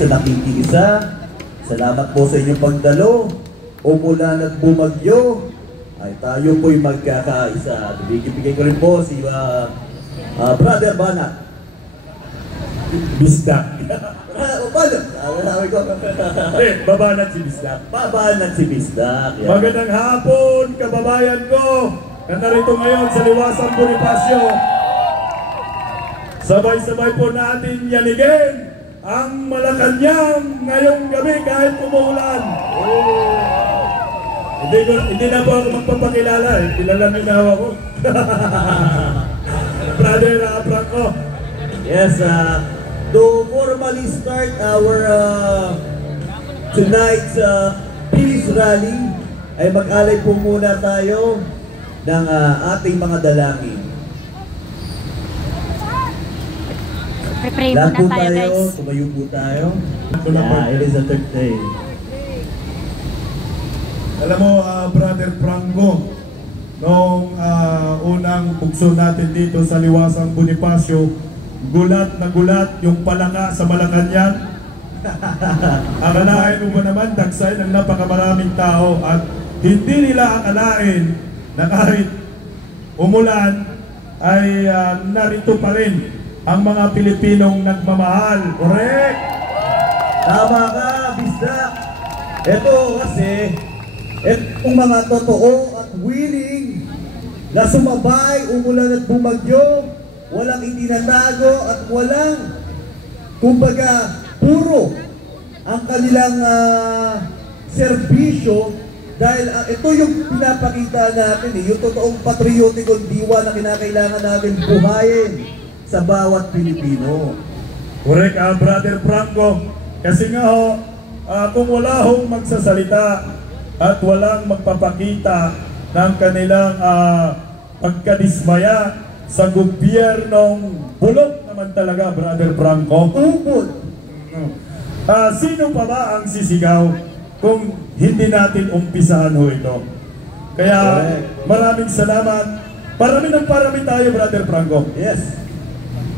Sa nakikiisa, salamat po sa inyong pagdalo. Umulan at bumagyo, ay tayo po'y magkakaisa. Bibigay ko rin po si Brother Banat. Bisdak. Babanat si Bisdak. Babanat si Bisdak. Yeah. Magandang hapon, kababayan ko, na narito ngayon sa Liwasang Bonifacio. Sabay-sabay po natin yanigin ang Malacanang ngayong gabi kahit umuulan. Hindi na po ako magpapakilala, kilala niyo na ako. Brother Franco. Yes, to formally start our tonight's peace rally, ay mag-alay po muna tayo ng ating mga dalangin. Lahat po tayo, guys. Tumayo po tayo. It is the third day. Alam mo, Brother Franco, noong unang bugso natin dito sa Liwasang Bonifacio, gulat na gulat yung palanga sa Malacanang. Akalain mo ba naman, dagsay ng napakamaraming tao at hindi nila akalain na kahit umulan ay narito pa rin ang mga Pilipinong nagmamahal. Correct! Tama ka, Bisdak! Ito kasi, itong mga totoo at willing na sumabay, umulan at bumagyo, walang itinatago at walang, kumbaga, puro ang kanilang serbisyo dahil ito yung pinapakita natin, yung totoong patriotikong diwa na kinakailangan natin buhayin sa bawat Pilipino. Correct, Brother Franco. Kasi nga ho, kung wala hong magsasalita at walang magpapakita ng kanilang pagkadismaya sa gobyernong bulok naman talaga, Brother Franco. Tungkol. Sino pa ba ang sisigaw kung hindi natin umpisahan ho ito? Kaya maraming salamat. Parami tayo, Brother Franco. Yes.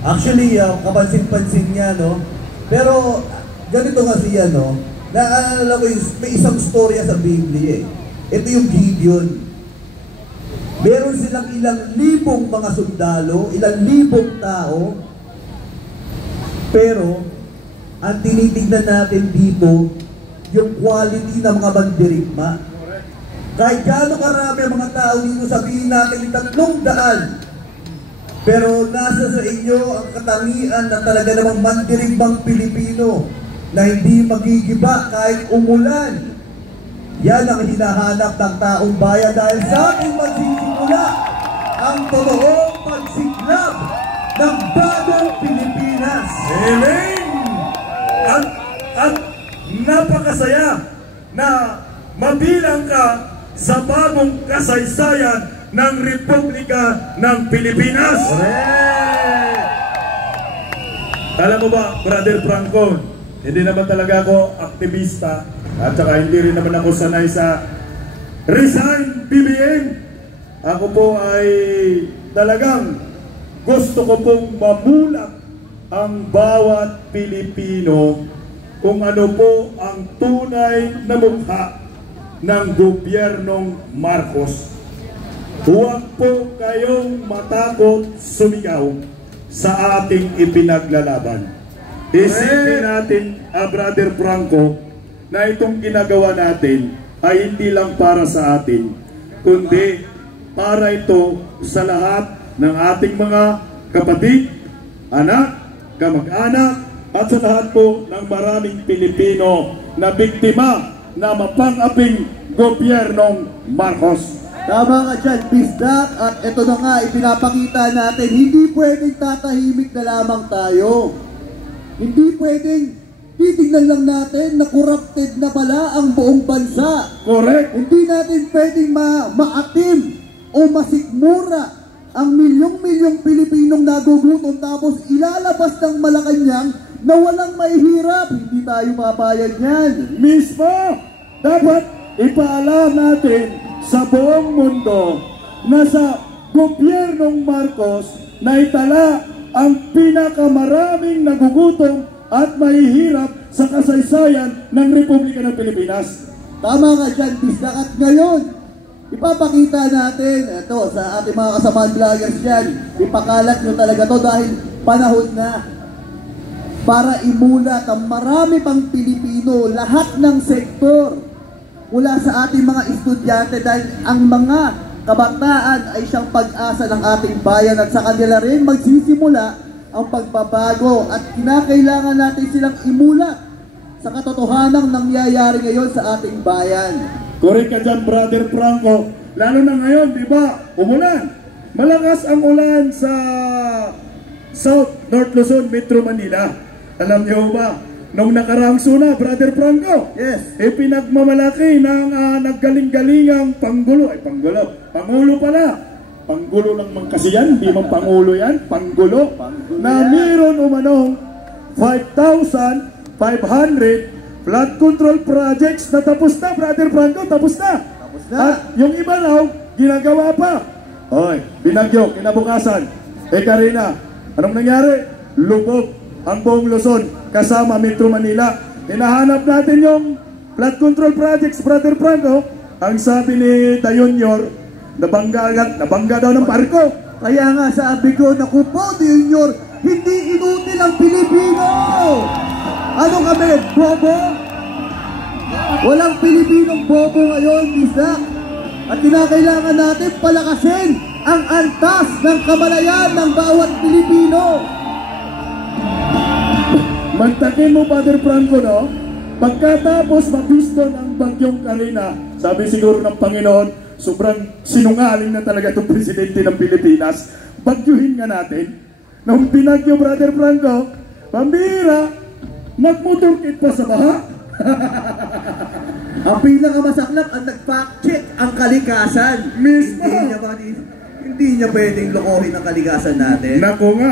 Actually, kapansin-pansin niya, no? Pero, ganito kasi yan, no? Naalala ko may isang storya sa Biblia, eh. Ito yung Gideon. Meron silang ilang libong mga sundalo, ilang libong tao, pero, ang tinitignan natin dito, yung quality ng mga mandirigma. Kahit gaano karami ang mga tao dito, sabihin natin 300. Pero nasa sa inyo ang katangian na talaga namang mandirigbang Pilipino na hindi magigiba kahit umulan. Yan ang hinahanap ng taong bayan dahil sa ating magsisimula ang totoong pagsiklab ng bagong Pilipinas. Amen! At napakasaya na mabilang ka sa bagong kasaysayan ng Republika ng Pilipinas. Correct! Alam mo ba, Brother Franco, hindi naman talaga ako aktivista at saka hindi rin naman ako sanay sa resign BBM. Ako po ay talagang gusto ko pong mamulat ang bawat Pilipino kung ano po ang tunay na mukha ng gobyernong Marcos. Huwag po kayong matakot sumigaw sa ating ipinaglalaban. Isipin natin, Brother Franco, na itong ginagawa natin ay hindi lang para sa atin, kundi para ito sa lahat ng ating mga kapatid, anak, kamag-anak, at sa lahat po ng maraming Pilipino na biktima na mapang-aping gobyernong Marcos. Tama ka dyan, Bisdak, at ito na nga, ipinapakita natin, hindi pwedeng tatahimik na lamang tayo. Hindi pwedeng titignan lang natin na corrupted na pala ang buong bansa. Correct. Hindi natin pwedeng maatim o masikmura ang milyong-milyong Pilipinong nagugutom tapos ilalabas ng Malacanang na walang mahihirap. Hindi tayo mapayag yan. Mismo, dapat ipaalam natin sa buong mundo na sa gobyernong Marcos na itala ang pinakamaraming nagugutom at mahihirap sa kasaysayan ng Republika ng Pilipinas. Tama nga dyan, Bisdak. At ngayon, ipapakita natin, ito, sa ating mga kasamaan vloggers dyan, ipakalat nyo talaga to dahil panahon na para imulat ang marami pang Pilipino, lahat ng sektor, mula sa ating mga estudyante dahil ang mga kabataan ay siyang pag-asa ng ating bayan at sa kanila rin magsisimula ang pagbabago at kinakailangan natin silang imulat sa katotohanang nangyayari ngayon sa ating bayan. Correct ka dyan, Brother Franco. Lalo na ngayon, di ba? Umulan. Malakas ang ulan sa South North Luzon, Metro Manila. Alam niyo ba? Nung nakaraang suna, Brother Franco, Yes. pinagmamalaki ng naggaling-galingang Panggulo. Pangulo pala. Panggulo lang man kasi yan, di man Pangulo yan, Panggulo. Na mayroon umanong 5,500 flood control projects na tapos na, Brother Franco, tapos na. Tapos na. At yung iba raw, ginagawa pa. Hoy, binagyo, kinabukasan. Karina, anong nangyari? Lubog ang buong Luzon kasama Metro Manila. Hinahanap natin yung flood control projects, Brother Franco. Ang sabi ni Dayonyor, nabangga daw ng barko. Kaya nga sabi ko, naku po, Junior, hindi inutil ang Pilipino! Ano kami, bobo? Walang Pilipinong bobo ngayon, Bisdak. At kinakailangan natin palakasin ang antas ng kamalayan ng bawat Pilipino. Mantakin mo, Brother Franco, no? Pagkatapos mabisto ng bagyong Karina, sabi siguro ng Panginoon, sobrang sinungaling na talaga itong presidente ng Pilipinas. Bagyuhin nga natin. Nung binagyo, Brother Franco, pambira, nagmotorkit pa sa baha. Ang pinakamasaklap ang nag-fact-check ang kalikasan. Mismo. Hindi niya pwedeng lokohin ang kalikasan natin. Naku nga,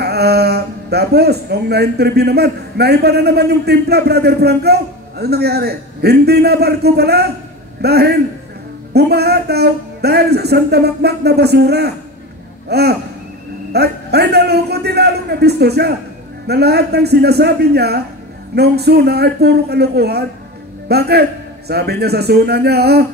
tapos, nung na-interview naman, naiba na naman yung timpla, Brother Franco. Ano nangyari? Hindi na barko pala, dahil bumaha daw, dahil sa Santa Makmak na basura. Ay naloko, tinalong na bisto siya, na lahat ng sinasabi niya, nung suna ay puro kalokohan. Bakit? Sabi niya sa suna niya,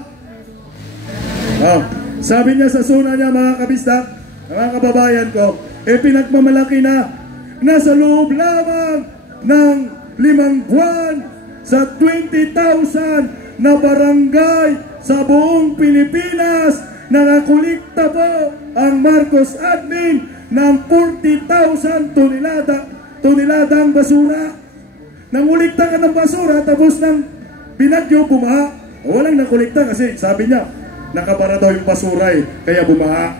sabi niya sa suna niya, mga kabisdak, mga kababayan ko, pinagmamalaki na nasa loob lamang ng 5 buwan sa 20,000 na barangay sa buong Pilipinas na nakulikta po ang Marcos admin ng 40,000 toneladang basura. Nangulikta ka ng basura tapos ng binagyo, bumaha. Walang nakulikta kasi sabi niya, nakabara daw yung basura kaya bumaha.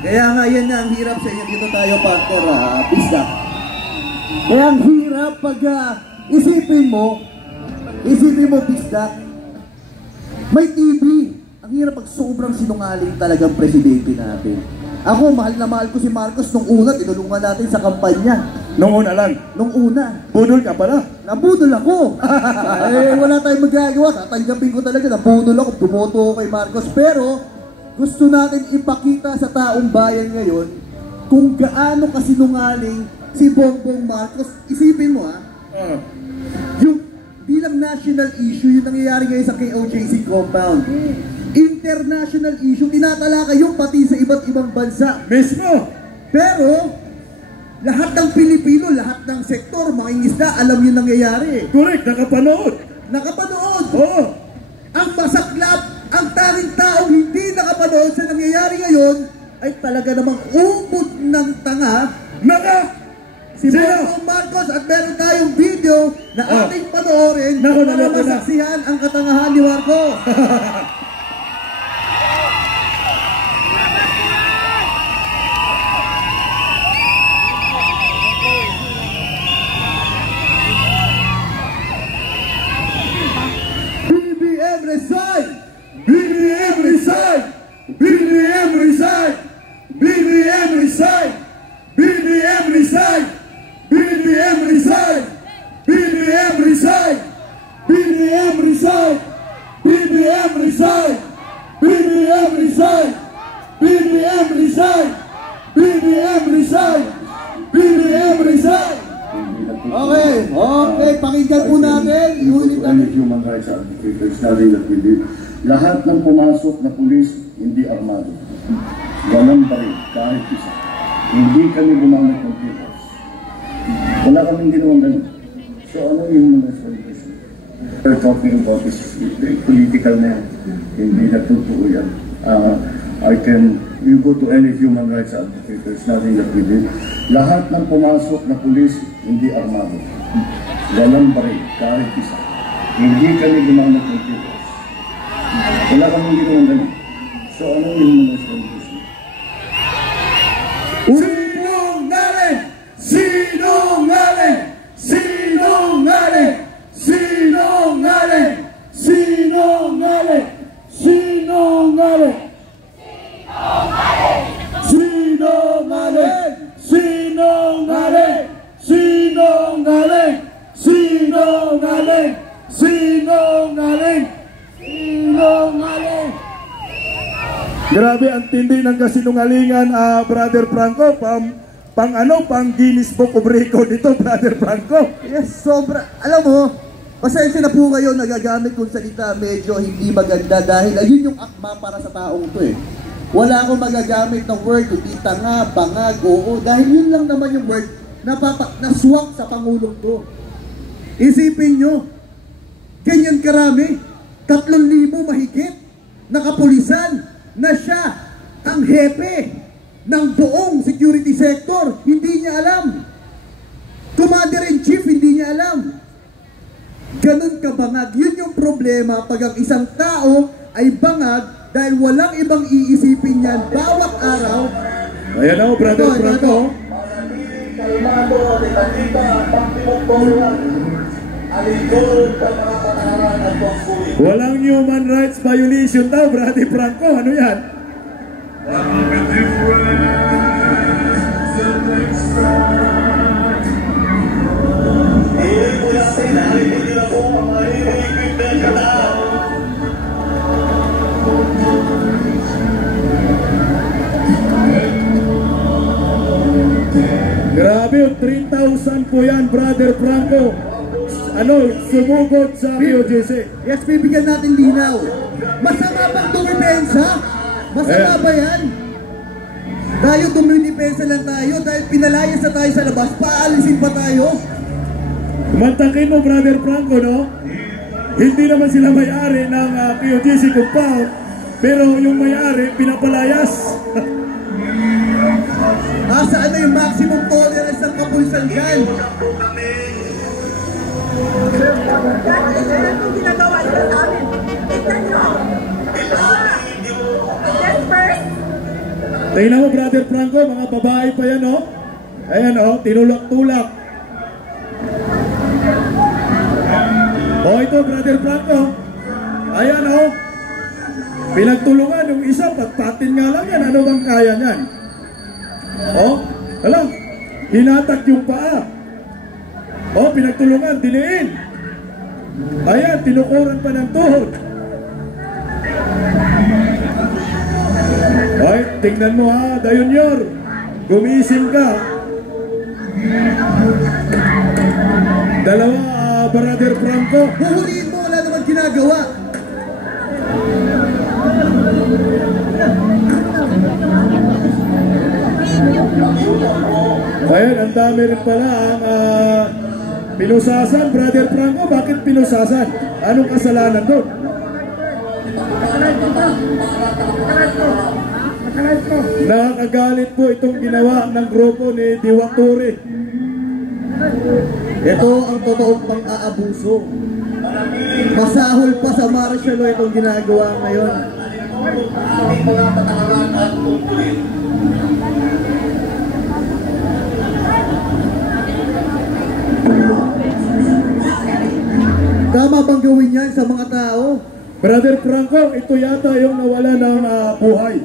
Kaya nga yan na ang hirap sa inyo dito tayo, partner, Bisdak. Kaya ang hirap pag isipin mo, Bisdak, may TV. Ang hirap pag sobrang sinungaling talagang presidente natin. Ako, mahal na mahal ko si Marcos nung una, tinulungan natin sa kampanya. Nung una lang? Nung una. Budol ka pala? Nabudol ako. Wala tayong magagawa. Tatanggapin ko talaga, nabudol ako, bumoto ako kay Marcos. Pero, gusto natin ipakita sa taong bayan ngayon kung gaano kasinungaling si Bongbong Marcos. Isipin mo yung bilang national issue, yung nangyayari ngayon sa KOJC compound. International issue, tinatalakay yung pati sa iba't ibang bansa. Mismo! Pero, lahat ng Pilipino, lahat ng sektor, mga ingisda, alam yung nangyayari. Correct, nakapanood. Nakapanood! Oo. Ang masaklap, ang tanging taong hindi nakapanood sa nangyayari ngayon, ay talaga namang umod ng tanga. Si Bongbong Marcos, at meron tayong video na ating panoorin para masaksihan ang katangahan ni Marcos. BBM resign! BBM resign! BBM resign! BBM resign! BBM resign! BBM resign! BBM resign! BBM resign! BBM resign! BBM resign! BBM resign! BBM resign! BBM resign! Okay, pakinggan po natin. Ulit Any human rights advocates, nothing that we did. Lahat ng pumasok na pulis, hindi armado. Ganon pa rin, kahit isa. Hindi kami gumamit ng tears. Wala kaming ginawang ganun. So ano yung human rights advocacy? We're talking about this political na yan. Hindi na totoo yan. You go to any human rights advocate, there's nothing that we did. Lahat ng pumasok na pulis, hindi armado. Ganon pa rin, kahit isa. Hindi kami gumamit ng tears. Wala kaming ginawang ganun. So ano yung human rights advocacy? Sinungaling! Sinungaling! Sinungaling! Sinungaling! Sinungaling! Sinungaling! Sinungaling! Sinungaling! Sinungaling! Sinungaling! Sinungaling! Sinungaling! Grabe ang tindi ng kasinungalingan, Brother Franco. Pang Guinness Book of Record ito, Brother Franco. Yes, sobra. Alam mo, pasensya na po kayo, nagagamit kong salita medyo hindi maganda dahil ayun yung akma para sa taong to eh. Wala akong magagamit ng word, hindi tanga, bangag, oo, dahil yun lang naman yung word na swak sa Pangulong to. Isipin nyo, ganyan karami, 3,000 mahigit na kapulisan na siya ang hepe ng buong security sector, hindi niya alam. Commander-in-Chief, hindi niya alam. Ganun ka bangag. Yun yung problema pag ang isang tao ay bangag dahil walang ibang iisipin yan bawat araw. Ayan ako, Brother Franco. Walang human rights violation daw, Brother Franco. Ano yan? Grabe, 3,000 po yan, Brother Franco. Sumugod sa POJC. Yes, bibigyan natin linaw. Masama bang dumipensa? Masama ba yan? Tayo dumipensa lang tayo dahil pinalayas na tayo sa labas, paalisin pa tayo. Mantakin mo, Brother Franco, no? Hindi naman sila may-ari ng POJC compound, pero yung may-ari pinapalayas. Saan na yung maximum tolerance ng kapulisan dyan? Ganyan itong ginagawa nila sa amin. Tignan nyo. Yes, first. Tingnan mo, Brother Franco, mga babae pa yan, oh. Ayan, oh, tinulak-tulak. Oh, ito, Brother Franco. Ayan, oh. Pinagtulungan yung isa, patpatin nga lang yan. Ano bang kaya niyan? Oh, alam, hinatak yung paa. Oh, pinagtulungan, diniin. Ayan, tinukuran pa ng tuhod. Ay, tingnan mo ha, Dayunyor. Gumising ka. Dalawa, Brother Franco. Huhuliin mo, wala naman ginagawa. Ayan, ang dami rin pala ang pinusasan. Brother Franco, bakit pinusasan? Anong kasalanan doon? Nakakagalit po itong ginawa ng grupo ni Diwang Ture. Ito ang totoong pang-aabuso. Pasahol pa sa martial law itong ginagawa ngayon. Tama bang gawin yan sa mga tao? Brother Franco, ito yata yung nawala ng buhay.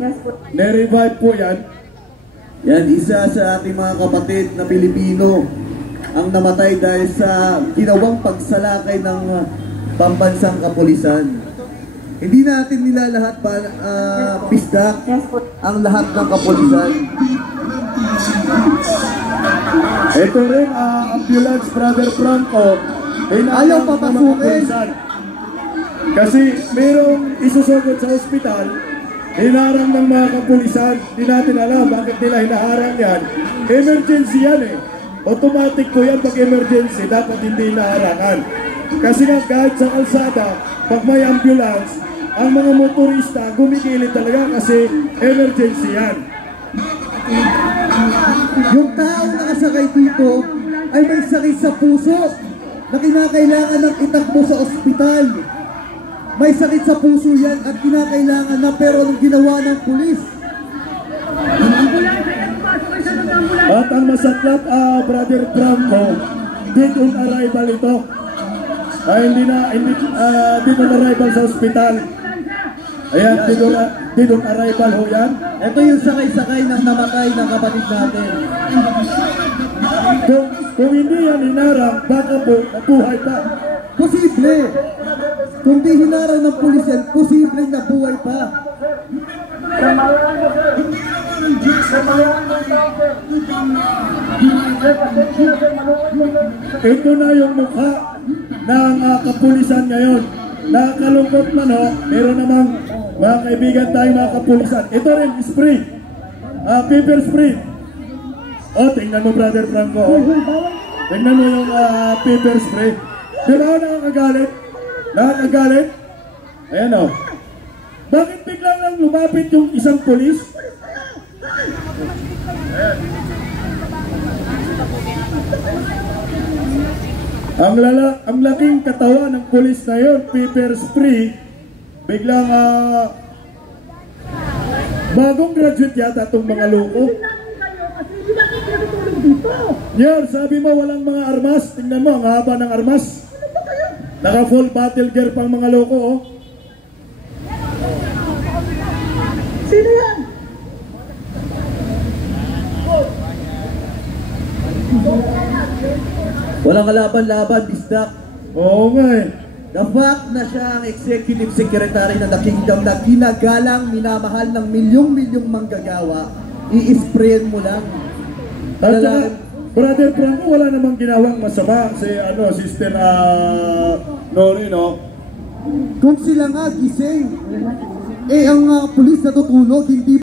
Na-revive po yan. Yan, isa sa ating mga kapatid na Pilipino ang namatay dahil sa ginawang pagsalakay ng pambansang kapulisan. Hindi natin nila lahat pisdak ang lahat ng kapulisan. Ito rin, ambulance, Brother Franco, Ayaw papasukin. Kasi merong isusugod sa ospital, hinarang ng mga kapulisan, di natin alam bakit nila hinaharang yan. Emergency yan eh. Automatic po yan pag emergency, dapat hindi hinaharangan. Kasi nga kahit sa kalsada, pag may ambulance, ang mga motorista gumigilid talaga kasi emergency yan. Yung tao na nakasakay dito ay may sakit sa puso na kinakailangan ng itakbo sa ospital. May sakit sa puso yan at kinakailangan na, pero anong ginawa ng pulis? At ang masaklap, Brother Franco, dead on arrival ito. Dead on arrival sa ospital. Ayan, dead on arrival ho yan. Ito yung sakay-sakay ng namatay ng kapatid natin. Kung hindi yan hinarang, baka po nabuhay pa. Posible. Kung di hinaraw ng pulis yan, posibleng nabuhay pa. Ito na yung mukha ng kapulisan ngayon. Nakakalungkot man ho, meron namang mga kaibigan tayong mga kapulisan. Ito rin, spray. Paper spray. O, tingnan mo, Brother Franco. Tingnan mo yung paper spray. Di ba nakakagalit? Nakakagalit? Ayan o. Bakit biglang lang lumapit yung isang pulis? Ang laking katawan ng pulis na yun, paper spray, biglang bagong graduate yata itong mga loko. Yan, sabi mo walang mga armas. Tingnan mo, ang haba ng armas. Naka full battle gear pang mga loko, oh. Sino yan? Walang kalaban-laban, bisdak. Oo nga eh. The fact na siya ang executive secretary ng The Kingdom na ginagalang, minamahal ng milyong-milyong manggagawa, i-sprayin mo lang. At saka, Brother Franco, wala namang ginawang masama si Sister Nori, no? Kung sila nga gising, ang pulis natutulog, hindi